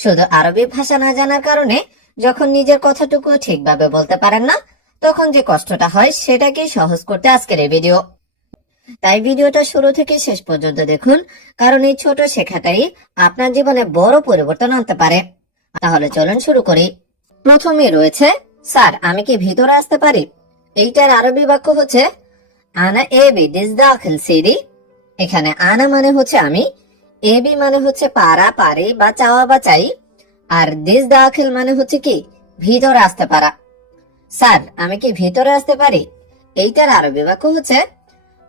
শুধু আরবি ভাষা না জানার কারণে যখন নিজের কথাটুকু ঠিকভাবে বলতে পারেন না, তখন যে কষ্টটা হয় সেটাকে সহজ করতে আজকের এই ভিডিও। তাই ভিডিওটা শুরু থেকে শেষ পর্যন্ত দেখুন, কারণ এই ছোট শেখাটাই আপনার জীবনে বড় পরিবর্তন আনতে পারে। তাহলে চলুন শুরু করি। প্রথমেই রয়েছে স্যার, আমি কি ভিতরে আসতে পারি? এইটার আরবি বাক্য হচ্ছে আনা এবি দিস দাখিল সিরি। এখানে আনা মানে হচ্ছে আমি, এবি মানে হচ্ছে পারা, পারি বা চাওয়া বা চাই, আর দিস দাখিল মানে হচ্ছে কি ভিতরে আসতে পারা। স্যার, আমি কি ভিতরে আসতে পারি? এইটার আরবি বাক্য হচ্ছে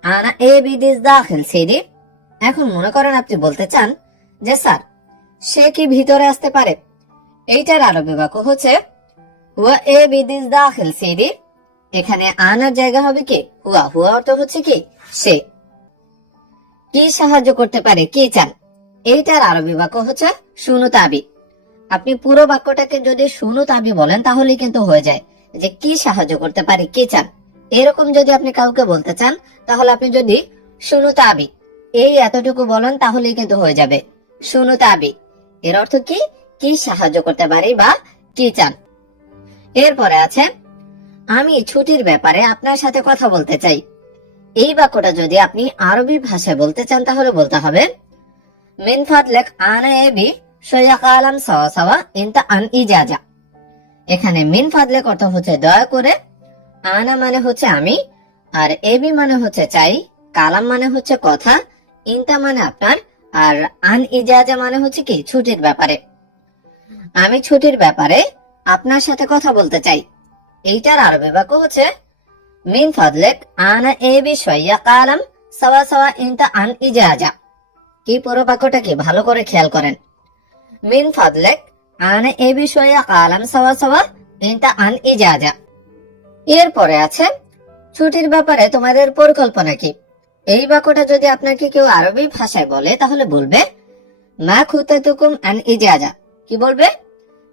আনা এবি দিস দাখিল সিরি। এখন মনে করেন আপনি বলতে চান যে স্যার, সে কি ভিতরে আসতে পারে? এইটার আরবি বাক্য হচ্ছে হুয়া এবি দিস দাখিল সিরি। এখানে আনার জায়গা হবে কি হুয়া। হুয়া অর্থ হচ্ছে কি সে। কি সাহায্য করতে পারে, কি চান? এইটার আরবি বাক্য হচ্ছে শুনু তাবি। আপনি পুরো বাক্যটাকে যদি শুনু তাবি বলেন তাহলে কিন্তু হয়ে যায় যে কি সাহায্য করতে পারে, কি চান। এরকম যদি আপনি কাউকে বলতে চান তাহলে আপনি যদি শুনু তাবি এই এতটুকু বলেন তাহলেই কিন্তু হয়ে যাবে শুনু তাবি। এর অর্থ কি কি সাহায্য করতে পারি বা কি চান। এরপরে আছে আমি ছুটির ব্যাপারে আপনার সাথে কথা বলতে চাই। এই বাক্যটা যদি আপনি আরবি ভাষায় বলতে চান তাহলে বলতে হবে মিন ফাদলিক আনা এবি শায়াকালাম সাওয়া সাওয়া ইনতা আন ইজাজা। এখানে মিন ফাদলিক অর্থ হচ্ছে দয়া করে, আনা মানে হচ্ছে আমি, আর এবি মানে হচ্ছে চাই, কালাম মানে হচ্ছে কথা, ইনতা মানে আপনার, আর আন ইজাজা মানে হচ্ছে কি ছুটির ব্যাপারে। আমি ছুটির ব্যাপারে আপনার সাথে কথা বলতে চাই। এইটার আরবি বাক্য হচ্ছে মিন ফাদলিক আনা এবি শায়াকালাম সাওয়া সাওয়া ইনতা আন ইজাজা। কি পুরো বাক্যটা কি ভালো করে খেয়াল করেন। মিন ফাদলিক আনা এবি শায়াকালাম সাওয়া সাওয়া ইনতা আন ইজাজা। এরপরে আছে ছুটির ব্যাপারে তোমাদের পরিকল্পনা কি। এই বাক্যটা যদি আপনাকে কেউ আরবি ভাষায় বলে তাহলে বলবে মা খুতাতুকুম আন ইজাজা। কি বলবে?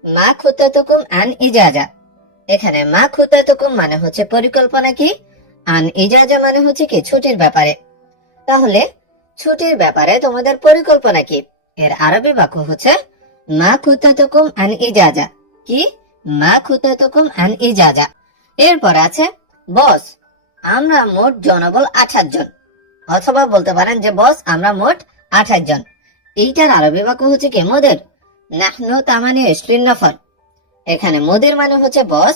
মা খুতাতুকুম আন ইজাজা। এখানে মা খুতাতুকুম মানে হচ্ছে পরিকল্পনা কি, আন ইজাজা মানে হচ্ছে কি ছুটির ব্যাপারে। তাহলে ছুটির ব্যাপারে তোমাদের পরিকল্পনা কি, এর আরবি বাক্য হচ্ছে মা খুতাতুকুম আন ইজাজা। কি? মা খুতাতুকুম আন ইজাজা। এরপর আছে বস, আমরা মোট জনবল 28 জন। অথবা বলতে পারেন যে বস, আমরা মোট 28 জন। এইটার আরবি বাক্য হচ্ছে কি মুদির নাহনু তামানি 20 নফর। এখানে মুদির মানে হচ্ছে বস,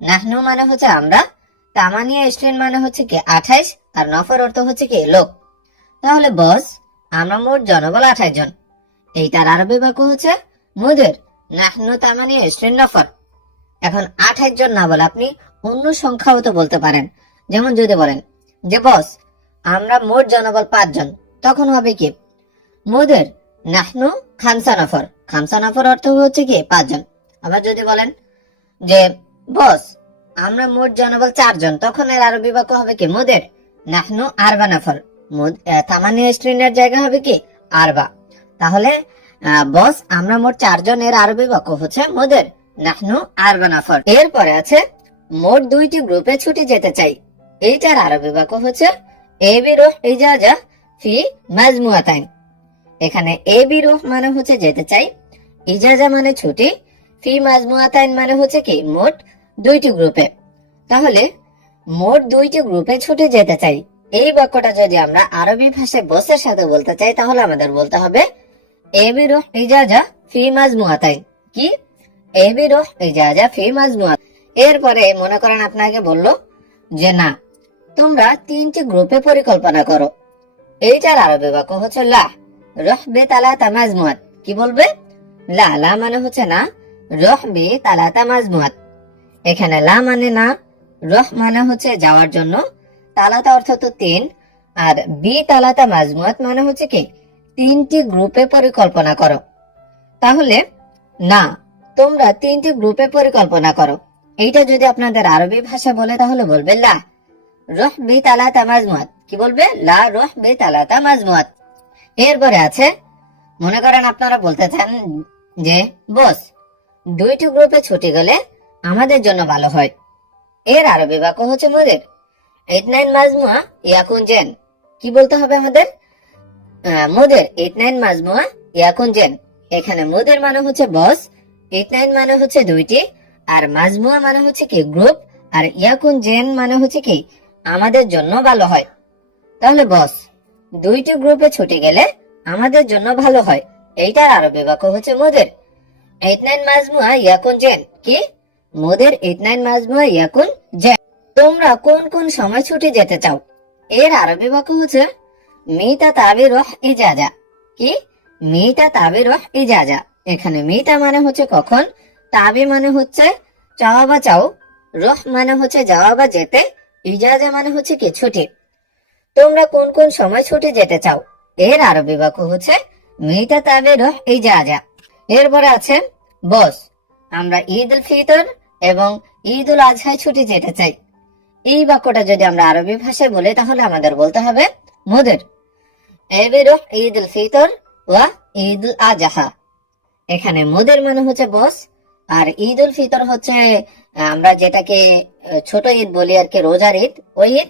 নাহনু মানে হচ্ছে আমরা, তামানিয়া 20 মানে হচ্ছে কি 28, আর নফর অর্থ হচ্ছে কি লোক। তাহলে বস, আমরা মোট জনবল 28 জন। এইটার আরবি বাক্য হচ্ছে মুদির নাহনু তামানিয়া 20 নফর। এখন 28 জন না বলে আপনি অন্য সংখ্যাও তো বলতে পারেন। যেমন যদি বলেন যে বস, আমরা মোট জনবল 5 জন, তখন হবে কি মুদির নাহনু খামসা নফর। খামসা নফর অর্থ হচ্ছে কি 5 জন। আবার যদি বলেন যে বস, আমরা মোট জনবল 4 জন, তখন এর আরবি বাক্য হবে কি মুদির নাহনু আরবা নফর। তামানিয়া 20 এর জায়গা হবে কি আরবা। তাহলে বস, আমরা মোট 4 জন, এর আরবি বাক্য হচ্ছে মুদির নাহনু আরবা নফর। এরপরে আছে মোট 2টি গ্রুপে ছুটে যেতে চাই। এইটার আরবি বাক্য হচ্ছে এবি রুহ ইজাজা ফি মাজমুআতাইন। এখানে এবি রুহ মানে হচ্ছে যেতে চাই, ইজাজা মানে ছুটি, ফি মাজমুআতাইন মানে হচ্ছে কি মোট 2টি গ্রুপে। তাহলে মোট 2টি গ্রুপে ছুটে যেতে চাই। এই বাক্যটা যদি আমরা আরবি ভাষায় বসের সাথে বলতে চাই তাহলে আমাদের বলতে হবে এবি রুহ ইজাজা ফি মাজমুআতাইন। কি? এবি রুহ ইজাজা ফি মাজমুআত। এরপরে মনে করেন আপনাকে বলল যে না, তোমরা 3টি গ্রুপে পরিকল্পনা করো। এইটার আরবি বাক্য হচ্ছে লা রহ বে তালাতা মাজমুআত। কি বলবে? লা, লা মানে হচ্ছে না, রহ বে তালাতা মাজমুআত। এখানে লা মানে না, রহ মানে হচ্ছে যাওয়ার জন্য, তালাতা অর্থ তো 3, আর বি তালাতা মাজমুআত মানে হচ্ছে কি 3টি গ্রুপে পরিকল্পনা করো। তাহলে না, তোমরা 3টি গ্রুপে পরিকল্পনা করো। এইটা যদি আপনাদের আরবি ভাষা বলে তাহলে বলবে লা রহ বি তালাতা মাজমুআত। কি বলবে? লা রহ বি তালাতা মাজমুআত। এরপরে আছে মনে করেন আপনারা বলতে চান যে বস, 2টি গ্রুপে ছুটি গেলে আমাদের জন্য ভালো হয়। এর আরবি বাক্য হচ্ছে মুদির ইতনাইন মাজমুআ ইয়াকুন জেন। কি বলতে হবে আমাদের? মুদির ইতনাইন মাজমুআ ইয়াকুন জেন। এখানে মুদের মানে হচ্ছে বস, ইতনাইন মানে হচ্ছে দুইটি, আর মাজমুয়া মানে হচ্ছে কি গ্রুপ, আর ইয়াকুন জেন মানে হচ্ছে কি আমাদের জন্য ভালো হয়। তাহলে বস দুইটি গ্রুপে ছুটে গেলে আমাদের জন্য ভালো হয়, এইটার আরবি বাক্য হচ্ছে মুদের ইতনাইন মাজমুয়া ইয়াকুন জেন। কি মুদের ইতনাইন মাজমুয়া ইয়াকুন জেন। তোমরা কোন কোন সময় ছুটে যেতে চাও, এর আরবি বাক্য হচ্ছে মিতা তাবিরুহ ইজাজা। কি মিতা তাবিরুহ ইজাজা। এখানে মিতা মানে হচ্ছে কখন, তাবি মানে হচ্ছে চাওয়া বা চাও, রহ মানে হচ্ছে যাওয়া বা যেতে, ইজাজা মানে হচ্ছে কি ছুটি। তোমরা কোন কোন সময় ছুটে যেতে চাও, এর আরবি বাক্য হচ্ছে মিতা তাবিরুহ ইজাজা। এরপরে আছে বস আমরা ঈদ উল ফিতর এবং ঈদ উল আজহায় ছুটে যেতে চাই। এই বাক্যটা যদি আমরা আরবি ভাষায় বলি তাহলে আমাদের বলতে হবে মুদের এবিরুহ ঈদ উল ফিতর ওয়া ঈদ উল আজহা। এখানে মুদের মানে হচ্ছে বস, আর ঈদ উল ফিতর হচ্ছে আমরা যেটাকে ছোট ঈদ বলি আর কি, রোজার ঈদ ওই ঈদ।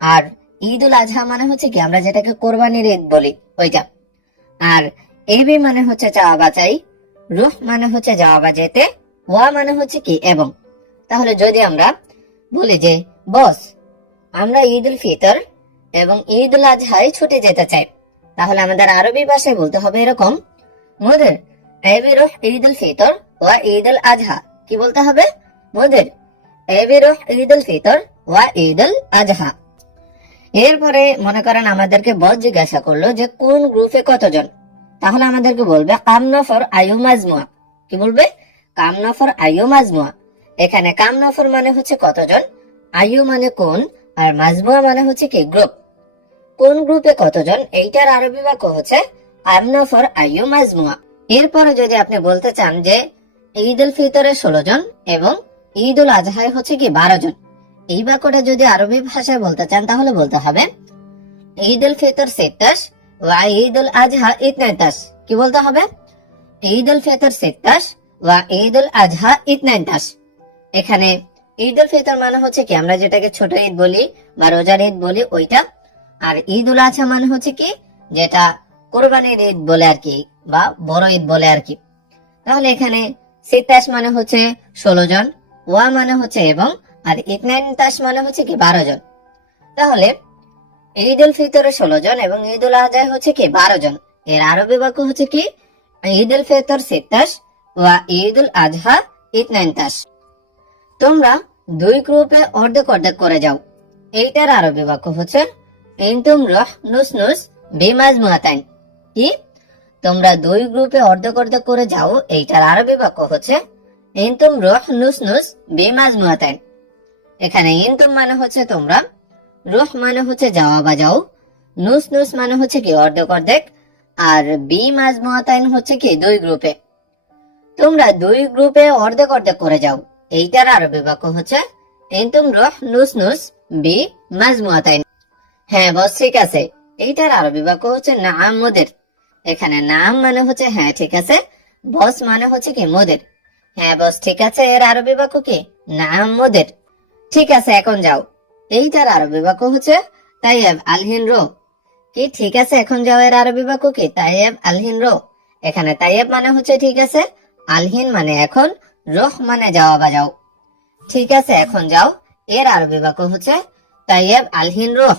আর ঈদ উল আজহা মানে হচ্ছে কি আমরা যেটাকে কোরবানির ঈদ বলি ওইটা। আর এবি মানে হচ্ছে চাওয়া বা চাই, রুহ মানে হচ্ছে যাওয়া বা যেতে, ওয়া মানে হচ্ছে কি এবং। তাহলে যদি আমরা বলি যে বস আমরা ঈদ উল ফিতর এবং ঈদ উল আজহায় ছুটে যেতে চাই, তাহলে আমাদের আরবি ভাষায় বলতে হবে এরকম মুদের এবিরুহ ঈদ উল ফিতর ওয়া ঈদ উল আজহা। কি বলতে হবে মুদের এবিরুহ ঈদ উল ফিতর ওয়া ঈদ উল আজহা। এরপরে মনে করেন আমাদেরকে বস জিজ্ঞাসা করলো যে কোন গ্রুপে কতজন, তাহলে আমাদেরকে বলবে কাম নফর আয়ু মাজমুয়া। কি বলবে কাম নফর আয়ু মাজমুয়া। এখানে কাম নফর মানে হচ্ছে কতজন, আয়ু মানে কোন, আর মাজমুয়া মানে হচ্ছে কি গ্রুপ। কোন গ্রুপে কতজন, এইটার আরবি বাক্য হচ্ছে কাম নফর আয়ু মাজমুয়া। এরপরে যদি আপনি বলতে চান যে ঈদ উল ফিতরে 16 জন এবং ঈদ উল আজহায় হচ্ছে কি 12 জন, এই বাক্যটা যদি আরবি ভাষায় বলতে চান তাহলে বলতে হবে ঈদ উল ফিতর 27 ওয়া ঈদ উল আজহা 29। কি বলতে হবে ঈদ উল ফিতর 27 ওয়া ঈদ উল আজহা 29। এখানে ঈদ উল ফিতর মানে হচ্ছে কি আমরা যেটাকে ছোট ঈদ বলি বা রোজার ঈদ বলি ওইটা, আর ঈদ উল আজহা মানে হচ্ছে কি যেটা কোরবানির ঈদ বলে আর কি, বা বড় ঈদ বলে আর কি। তাহলে এখানে 27 মানে হচ্ছে 16 জন, ওয়া মানে হচ্ছে এবং, আর 29 মানে হচ্ছে কি 12 জন। তাহলে ঈদ উল ফিতরে 16 জন এবং ঈদ উল আজহায় হচ্ছে কি 12 জন, এর আরবি বাক্য হচ্ছে কি ঈদ উল ফিতর 27 ওয়া ঈদ উল আজহা 29। তোমরা দুই গ্রুপে অর্ধেক অর্ধেক করে যাও, এইটার আরবি বাক্য হচ্ছে ইনতুম রহ নুস নুস বিমাজমুয়াতাইন। কি তোমরা দুই গ্রুপে অর্ধেক অর্ধেক করে যাও, এইটার আরবি বাক্য হচ্ছে ইনতুম রহ নুস নুস বিমাজমুয়াতাইন। এখানে ইনতুম মানে হচ্ছে তোমরা, রুহ মানে হচ্ছে যাওয়া বা যাও, নুস নুস মানে হচ্ছে কি অর্ধেক অর্ধেক, আর বি মাজমুয়াতাইন হচ্ছে কি দুই গ্রুপে। তোমরা দুই গ্রুপে অর্ধেক অর্ধেক করে যাও, এইটার আরবি বাক্য হচ্ছে ইনতুম রুহ নুস নুস বি মাজমুয়াতাইন। হ্যাঁ বস ঠিক আছে, এইটার আরবি বাক্য হচ্ছে নাম মুদের। এখানে নাম মানে হচ্ছে হ্যাঁ ঠিক আছে, বস মানে হচ্ছে কি মুদের। হ্যাঁ বস ঠিক আছে, এর আরবি বাক্য কি নাম মুদের। ঠিক আছে এখন যাও, এইটার আরবি বাক্য হচ্ছে তাইয়েব আলহিন রো। কি ঠিক আছে এখন যাও, এর আরবি বাক্য কি তাইয়েব আলহিন রো। এখানে তাইয়েব মানে হচ্ছে ঠিক আছে, আলহিন মানে এখন, রোহ মানে যাওয়া বা যাও। ঠিক আছে এখন যাও, এর আরবি বাক্য হচ্ছে তাইয়েব আলহিন রোহ।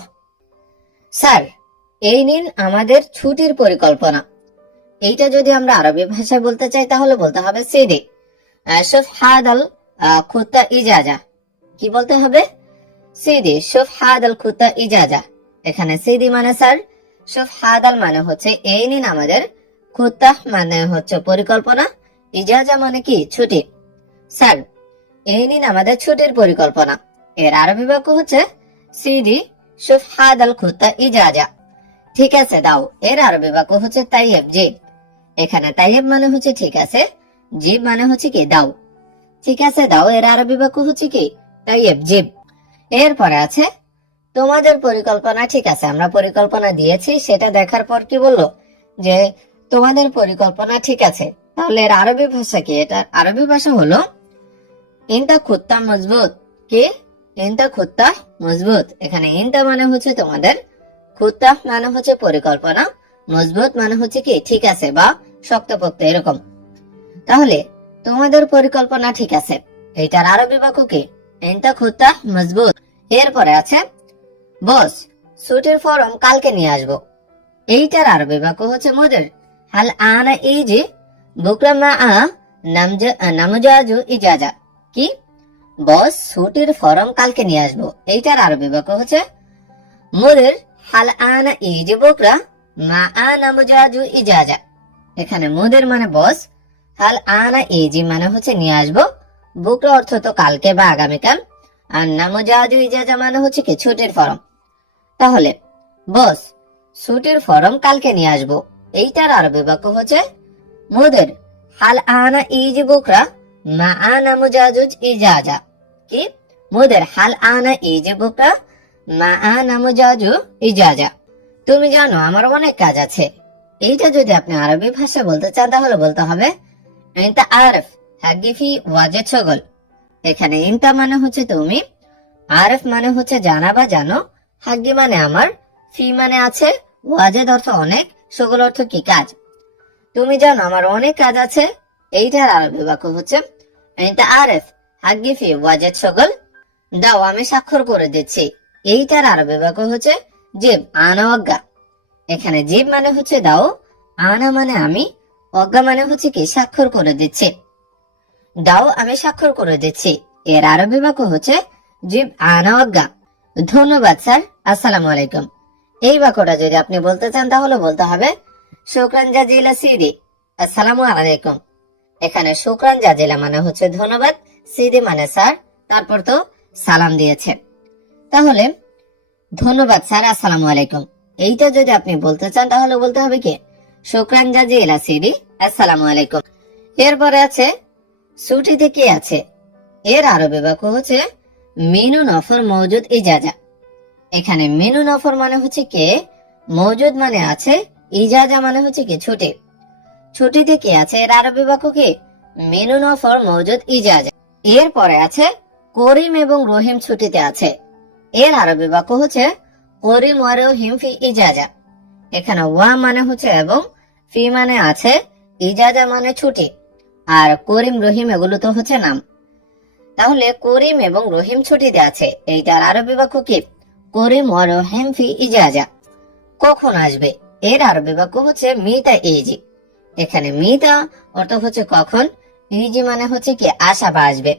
স্যার এই নিন আমাদের ছুটির পরিকল্পনা, এইটা যদি আমরা আরবি ভাষায় বলতে চাই তাহলে বলতে হবে সিদি শুফ হাদাল খুত্তা ইজাজা। কি বলতে হবে সিদি শুফ হাদাল খুত্তা ইজাজা। এখানে সিদি মানে স্যার, শুফ হাদাল মানে হচ্ছে এই নিন আমাদের, খুত্তা মানে হচ্ছে পরিকল্পনা, ইজাজা মানে কি ছুটি। স্যার এই নিন আমাদের ছুটির পরিকল্পনা, এর আরবি বাক্য হচ্ছে সিদি শুফ হাদাল খুত্তা ইজাজা। ঠিক আছে দাও, এর আরবি বাক্য হচ্ছে তাইয়েব জিব। এখানে তাইয়েব মানে হচ্ছে ঠিক আছে, জিব মানে হচ্ছে কি দাও। ঠিক আছে দাও, এর আরবি বাক্য হচ্ছে কি তাইয়েব জিব। এরপরে আছে তোমাদের পরিকল্পনা ঠিক আছে, আমরা পরিকল্পনা দিয়েছি, সেটা দেখার পর কি বললো যে তোমাদের পরিকল্পনা ঠিক আছে। তাহলে এর আরবি ভাষা কি, এটা আরবি ভাষা হলো ইনতা খুত্তা মজবুত। কি ইনতা খুত্তা মজবুত। এখানে ইনতা মানে হচ্ছে তোমাদের, খুত্তা মানে হচ্ছে পরিকল্পনা, মজবুত মানে হচ্ছে কি ঠিক আছে বা শক্তপোক্ত এরকম। তাহলে তোমাদের পরিকল্পনা ঠিক আছে। এইটার আরবি বাক্য কি? এন্তা খুত্তা মজবুত। এরপরে আছে বস ছুটির ফরম কালকে নিয়ে আসবো। এইটার আরবি বাক্য হচ্ছে মুদির হাল আনা ইজি বুকরা মা নামজাজু ইজাজা। কি? বস ছুটির ফরম কালকে নিয়ে আসবো। এইটার আরবি বাক্য হচ্ছে মুদির হাল আনা ইজি বুকরা মা নামজাজু ইজাজা। এখানে মুদির মানে বস, হাল আনা ইজি মানে হচ্ছে নিয়ে আসবো, বুকরা অর্থ তো কালকে বা আগামীকাল, আর নামজাজু ইজাজা মানে হচ্ছে কি ছুটির ফরম। তাহলে বস ছুটির ফরম কালকে নিয়ে আসবো। এইটার আরবি বাক্য হচ্ছে মুদির হাল আনা ইজি বুকরা মা নামজাজুজ ইজাজা। কি? মুদির হাল আনা ইজি বুকরা মা নামজাজু ইজাজা। তুমি জানো আমার অনেক কাজ আছে। এইটা যদি আপনি আরবি ভাষা বলতে চান তাহলে বলতে হবে ইনতা আরফ হাগিফি ওয়াজেদ শগল। এখানে ইনতা মানে হচ্ছে তুমি, আরফ মানে হচ্ছে জানা বা জানো, হাগি মানে আমার, ফি মানে আছে, ওয়াজেদ অর্থ অনেক, শগল অর্থ কি কাজ। তুমি জানো আমার অনেক কাজ আছে। এইটার আরবি বাক্য হচ্ছে ইনতা আরফ হাগিফি ওয়াজেদ শগল। দাও আমি স্বাক্ষর করে দিচ্ছি। এইটার আরবি বাক্য হচ্ছে জিব আনা অজ্ঞা। এখানে জিব মানে হচ্ছে দাও, আনা মানে আমি, অজ্ঞা মানে হচ্ছে কি স্বাক্ষর করে দিচ্ছি। দাও আমি স্বাক্ষর করে দিচ্ছি। এর আরবি বাক্য হচ্ছে জিব আনা অজ্ঞা। ধন্যবাদ স্যার, আসসালামু আলাইকুম। এই বাক্যটা যদি আপনি বলতে চান তাহলে বলতে হবে শুকরান জাজিলা সিদি, আসসালামু আলাইকুম। এখানে শুকরান জাজিলা মানে হচ্ছে ধন্যবাদ, সিদি মানে স্যার, তারপর তো সালাম দিয়েছে। তাহলে ধন্যবাদ স্যার, আসসালামু আলাইকুম। এইটা যদি আপনি বলতে চান তাহলে বলতে হবে কি শুকরান জাজিলা সিদি, আসসালামু আলাইকুম। এরপরে আছে ছুটিতে কি আছে। এর আরবি বাক্য হচ্ছে মিনু নফর মওজুদ ইজাজা। এখানে মিনু নফর মানে হচ্ছে কে, মওজুদ মানে আছে, ইজাজা মানে হচ্ছে কি ছুটি। ছুটিতে কি আছে এর আরবি বাক্য কি মিনু নফর মওজুদ ইজাজা। এরপরে আছে করিম এবং রহিম ছুটিতে আছে। এর আরবি বাক্য হচ্ছে করিম ওয়া রহিম ফি ইজাজা। এখানে ওয়া মানে হচ্ছে এবং, ফি মানে আছে, ইজাজা মানে ছুটি, আর করিম রহিম এগুলো তো হচ্ছে নাম। তাহলে করিম এবং রহিম ছুটিতে আছে। এইটার আরবি বাক্য কি করিম ওয়া রহিম ফি ইজাজা। কখন আসবে এর আরবি বাক্য হচ্ছে মিতা ইজি। এখানে মিতা অর্থ হচ্ছে কখন, ইজি মানে হচ্ছে কি আসা বা আসবে।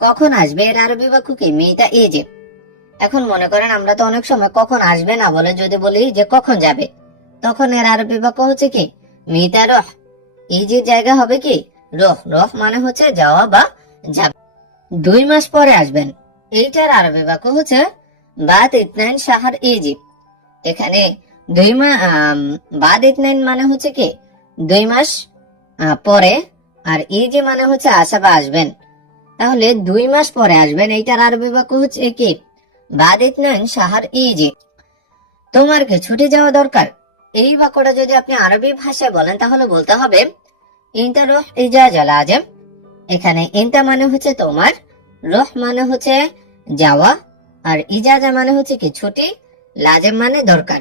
কখন আসবে এর আরবি বাক্য কি মিতা ইজি। এখন মনে করেন আমরা তো অনেক সময় কখন আসবে না বলে যদি বলি যে কখন যাবে, তখন এর আরবি বাক্য হচ্ছে কি মিতা রহ। ইজির জায়গা হবে কি রহ। রহ মানে হচ্ছে যাওয়া বা যাবে। 2 মাস পরে আসবেন। এইটার আরবি বাক্য হচ্ছে বাদ ইতনাইন শাহর ইজি। এখানে বাদ ইতনাইন মানে হচ্ছে কি 2 মাস পরে, আর ইজি মানে হচ্ছে আসা বা আসবেন। তাহলে 2 মাস পরে আসবেন। এইটার আরবি বাক্য হচ্ছে কি বাদ ইতনাইন শাহর ইজি। তোমার কি ছুটি যাওয়া দরকার। এই বাক্যটা যদি আপনি আরবি ভাষায় বলেন তাহলে বলতে হবে ইনতা রুহ ইজাজা লাজেম। এখানে ইনতা মানে হচ্ছে তোমার, রুহ মানে হচ্ছে যাওয়া, আর ইজাজা মানে হচ্ছে কি ছুটি, লাজেম মানে দরকার।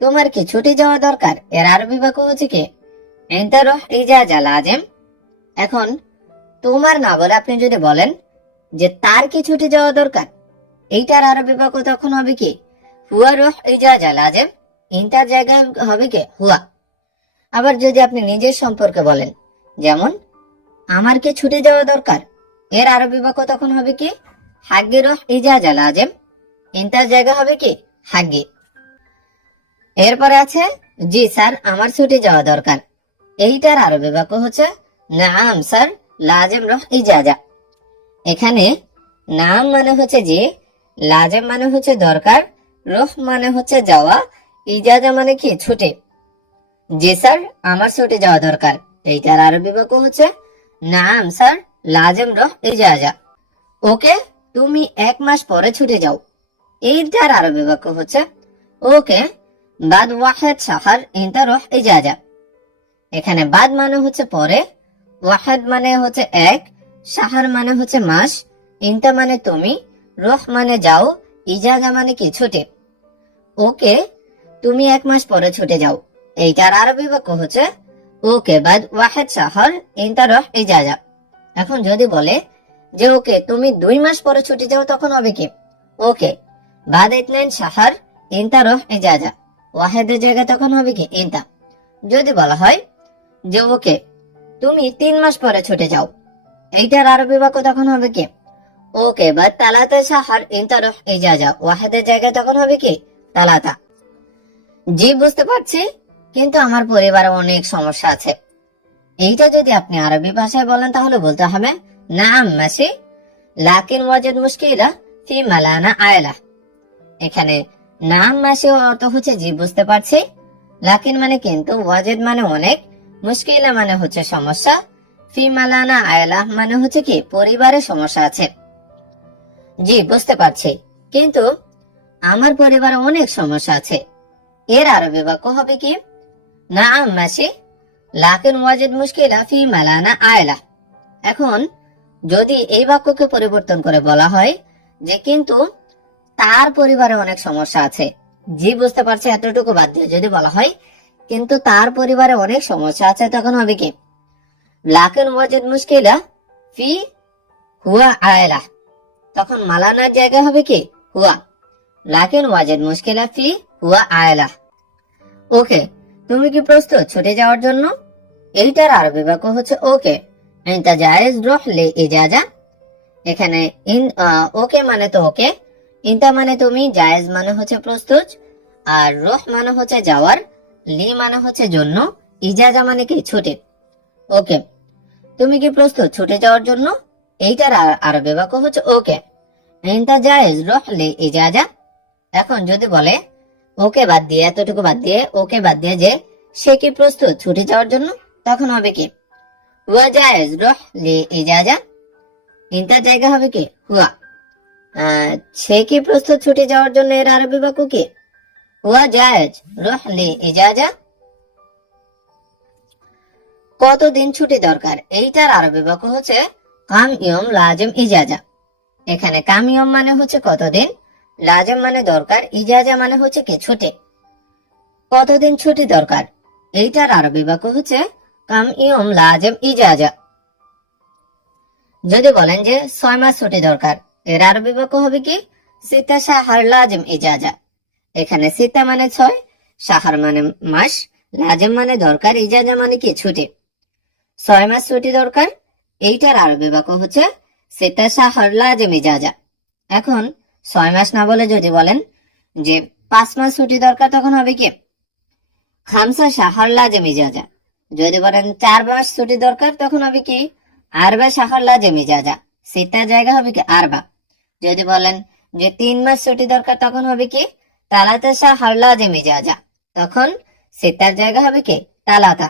তোমার কি ছুটি যাওয়া দরকার এর আরবি বাক্য হচ্ছে কি ইনতা রুহ ইজাজা লাজেম। এখন তোমার না বলে আপনি যদি বলেন যে তার কি ছুটি যাওয়া দরকার, এইটার আরবি বাক্য তখন হবে কি হুয়া রুহ ইজাজা লাজেম। ইনতার জায়গায় হবে কি হুয়া। আবার যদি আপনি নিজের সম্পর্কে বলেন, যেমন আমার কি ছুটি যাওয়া দরকার, এর আরবি বাক্য তখন হবে কি হাগ্গি রুহ ইজাজা লাজেম। ইনতার জায়গা হবে কি হাগ্গি। এরপরে আছে জি স্যার আমার ছুটি যাওয়া দরকার। এইটার আরবি বাক্য হচ্ছে নাম স্যার লাজেম রুহ ইজাজা। এখানে নাম মানে হচ্ছে জি, লাজেম মানে হচ্ছে দরকার, রুহ মানে হচ্ছে যাওয়া, ইজাজা মানে কি ছুটি। জি স্যার আমার ছুটি যাওয়া দরকার। এইটার আরবি বাক্য হচ্ছে নাম স্যার লাজেম রুহ ইজাজা। ওকে তুমি 1 মাস পরে ছুটে যাও। এইটার আরবি বাক্য হচ্ছে ওকে বাদ ওয়াহেদ শাহর ইনতা রুহ ইজাজা। এখানে বাদ মানে হচ্ছে পরে, ওয়াহেদ মানে হচ্ছে 1, শাহর মানে হচ্ছে মাস, ইনতা মানে তুমি, রুহ মানে যাও, ইজাজা মানে কি ছুটি। ওকে তুমি 1 মাস পরে ছুটে যাও। এইটার আরবি বাক্য হচ্ছে ওকে বাদ ওয়াহিদ শাহর ইনতা রহ ইজাজা। এখন যদি বলে যে ওকে তুমি 2 মাস পরে ছুটি যাও, তখন হবে কি? ওকে বাদ ইতনাইন শাহর ইনতা রহ ইজাজা, ওয়াহিদের জায়গায় তখন হবে কি? ইনতা। যদি বলা হয় যে ওকে তুমি 3 মাস পরে ছুটে যাও, এইটার আরবি বাক্য তখন হবে কি? ওকে বাদ তালাতা শাহর ইনতা রহ ইজাজা, ওয়াহিদের জায়গায় তখন হবে কি? তালাতা। জি বুঝতে পারছি, কিন্তু আমার পরিবারে অনেক সমস্যা আছে। এইটা যদি আপনি আরবি ভাষায় বলেন তাহলে বলতে হবে নাম মাসি লাকিন ওয়াজিদ মুশকিলা ফি মালানা আয়লা। এখানে নাম মাসি অর্থ হচ্ছে জি বুঝতে পারছি, লাকিন মানে কিন্তু, ওয়াজিদ মানে অনেক, মুশকিলা মানে হচ্ছে সমস্যা, ফি মালানা আয়লা মানে হচ্ছে কি পরিবারে সমস্যা আছে। জি বুঝতে পারছি, কিন্তু আমার পরিবারে অনেক সমস্যা আছে। এর আরবি বাক্য হবে কি? নাম মাসি লাকিন ওয়াজিদ মুশকিলা ফি মালানা আয়লা। এখন যদি এই বাক্যকে পরিবর্তন করে বলা হয় যে কিন্তু তার পরিবারে অনেক সমস্যা আছে, জি বুঝতে পারছে এতটুকু বাদ দিয়ে যদি বলা হয় কিন্তু তার পরিবারে অনেক সমস্যা আছে, তখন হবে কি? লাকিন ওয়াজিদ মুশকিলা ফি হুয়া আয়লা। তখন মালানার জায়গায় হবে কি? হুয়া। লাকিন ওয়াজিদ মুশকিলা ফি হুয়া আয়লা। ওকে তুমি কি প্রস্তুত ছুটে যাওয়ার জন্য? এইটার আরবি বাক্য হচ্ছে ওকে ইনতা জায়েজ রহ লে ইজাজা। এখানে ওকে মানে তো ওকে, ইনতা মানে তুমি, জায়েজ মানে হচ্ছে প্রস্তুত, আর রহ মানে হচ্ছে যাওয়ার, লি মানে হচ্ছে জন্য, ইজাজা মানে কি ছুটে। ওকে তুমি কি প্রস্তুত ছুটে যাওয়ার জন্য? এইটার আরবি বাক্য হচ্ছে ওকে ইনতা জায়েজ রহ লে ইজাজা। এখন যদি বলে ওকে বাদ দিয়ে, এতটুকু বাদ দিয়ে, ওকে বাদ দিয়ে যে সে কি প্রস্তুত ছুটে যাওয়ার জন্য, তখন হবে কি? হুয়া জায়েজ রহ লি ইজাজা। ইনতার জায়গা হবে কি? হুয়া। সে কি প্রস্তুত ছুটে যাওয়ার জন্য, এর আরবি বাক্য কি? হুয়া জায়েজ রহ লি ইজাজা। কতদিন ছুটি দরকার? এইটার আরবি বাক্য হচ্ছে কাম ইয়ম লাজিম ইজাজা। এখানে কাম ইয়ম মানে হচ্ছে কতদিন, লাজিম মানে দরকার, ইজাজা মানে হচ্ছে কি ছুটি। কতদিন ছুটি দরকার? এইটার আরবি বাক্য হচ্ছে কাম ইয়ম লাজিম ইজাজা। যদি বলেন যে 6 মাস ছুটি দরকার, এর আরবি বাক্য হবে কি? সিতা শাহর লাজিম ইজাজা। এখানে সিতা মানে 6, শাহর মানে মাস, লাজিম মানে দরকার, ইজাজা মানে কি ছুটি। 6 মাস ছুটি দরকার, এইটার আরবি বাক্য হচ্ছে সিতা শাহর লাজিম ইজাজা। এখন 6 মাস না বলে যদি বলেন যে 5 মাস ছুটি দরকার, তখন হবে কি? খামসা শাহর লাজিম ইজাজা। যদি বলেন 4 মাস ছুটি দরকার, তখন হবে কি? আরবা শাহর লাজিম ইজাজা। সিতার জায়গা হবে কি? আরবা। যদি বলেন যে 3 মাস ছুটি দরকার, তখন হবে কি? তালাতা শাহর লাজিম ইজাজা। তখন সিতার জায়গা হবে কি? তালাতা।